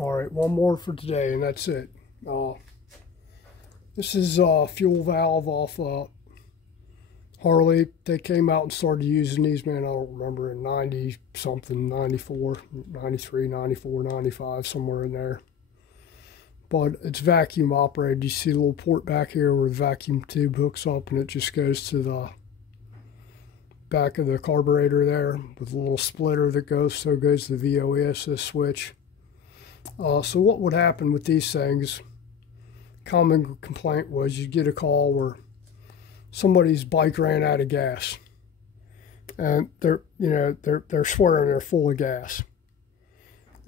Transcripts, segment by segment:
All right, one more for today, and that's it. This is a fuel valve off Harley. They came out and started using these, man, I don't remember, in 90 something, 94, 93, 94, 95, somewhere in there. But it's vacuum operated. You see the little port back here where the vacuum tube hooks up, and it just goes to the back of the carburetor there with a little splitter that goes, so it goes to the VOS switch. So what would happen with these things, common complaint was you'd get a call where somebody's bike ran out of gas, and they're swearing they're full of gas.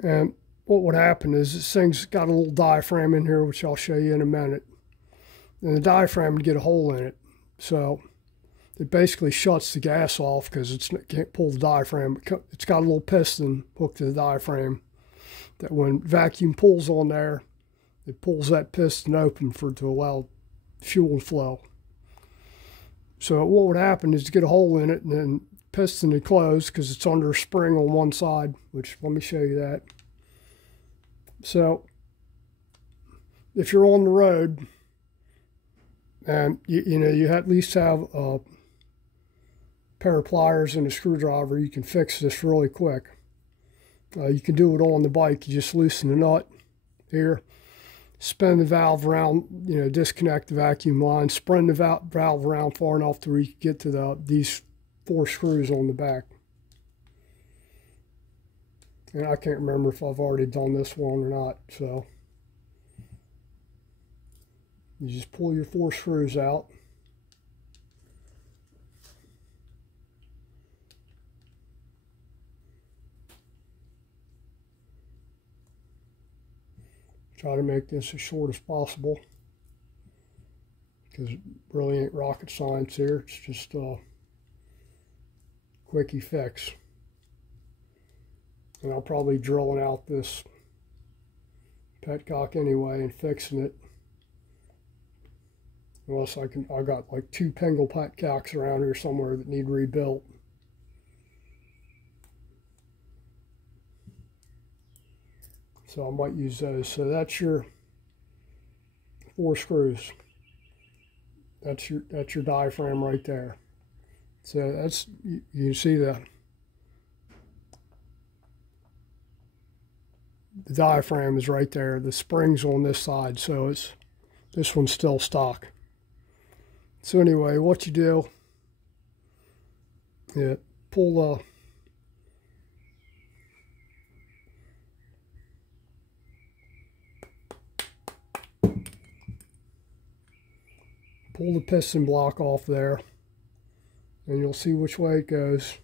And what would happen is this thing's got a little diaphragm in here, which I'll show you in a minute, and the diaphragm would get a hole in it, so it basically shuts the gas off because it can't pull the diaphragm. It's got a little piston hooked to the diaphragm that when vacuum pulls on there, it pulls that piston open to allow fuel to flow. So what would happen is to get a hole in it, and then piston would close because it's under a spring on one side, which, let me show you that. So if you're on the road and you at least have a pair of pliers and a screwdriver, you can fix this really quick. You can do it on the bike. You just loosen the nut here, spin the valve around, disconnect the vacuum line, spin the valve around far enough to where you can get to these 4 screws on the back. And I can't remember if I've already done this one or not, so you just pull your 4 screws out. Try to make this as short as possible because it really ain't rocket science here. It's just a quickie fix. And I'll probably drilling out this Petcock anyway and fixing it. Unless I got like 2 Pengle Petcocks around here somewhere that need rebuilt. So I might use those. So that's your 4 screws. That's your diaphragm right there. So that's, you can see the diaphragm is right there. The spring's on this side, so this one's still stock. So anyway, what you do, pull the piston block off there, and you'll see which way it goes.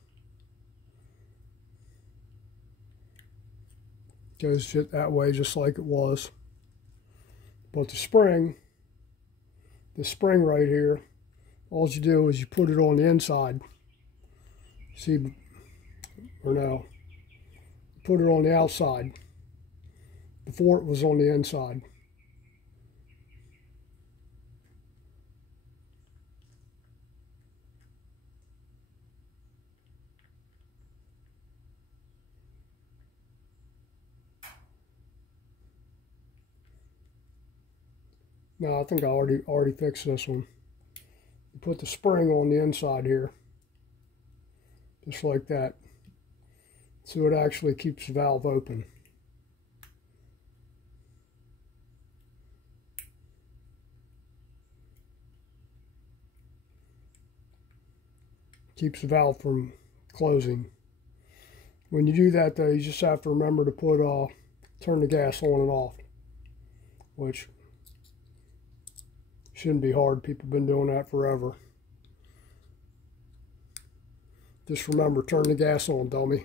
It goes just that way, just like it was. But the spring right here, all you do is you put it on the inside. See, or no, put it on the outside. Before it was on the inside. No, I think I already fixed this one. You put the spring on the inside here, just like that, so it actually keeps the valve open. Keeps the valve from closing. When you do that, though, you just have to remember to turn the gas on and off, which shouldn't be hard. People have been doing that forever. Just remember, turn the gas on, dummy.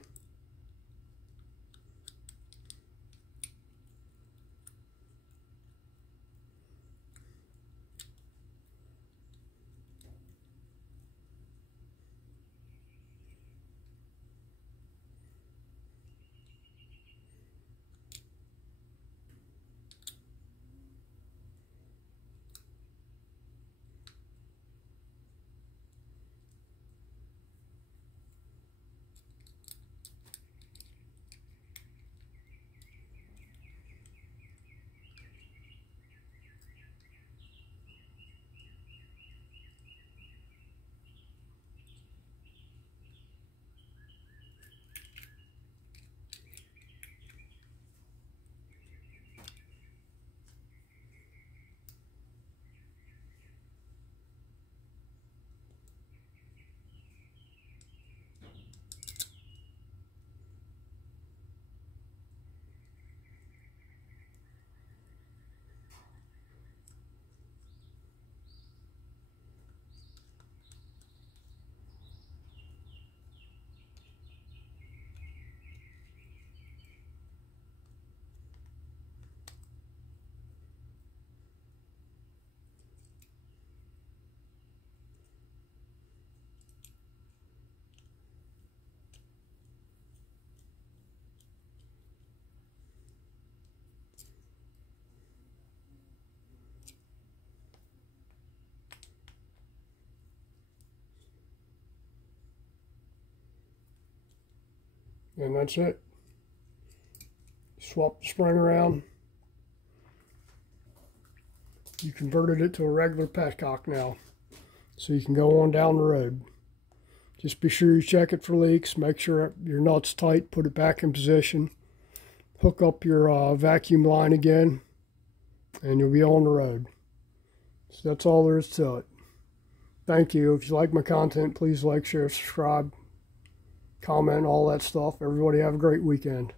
And that's it. Swap the spring around. You converted it to a regular Petcock now, so you can go on down the road. Just be sure you check it for leaks, make sure your nut's tight, put it back in position, hook up your vacuum line again, and you'll be on the road. So that's all there is to it. Thank you. If you like my content, please like, share, subscribe, comment, all that stuff. Everybody have a great weekend.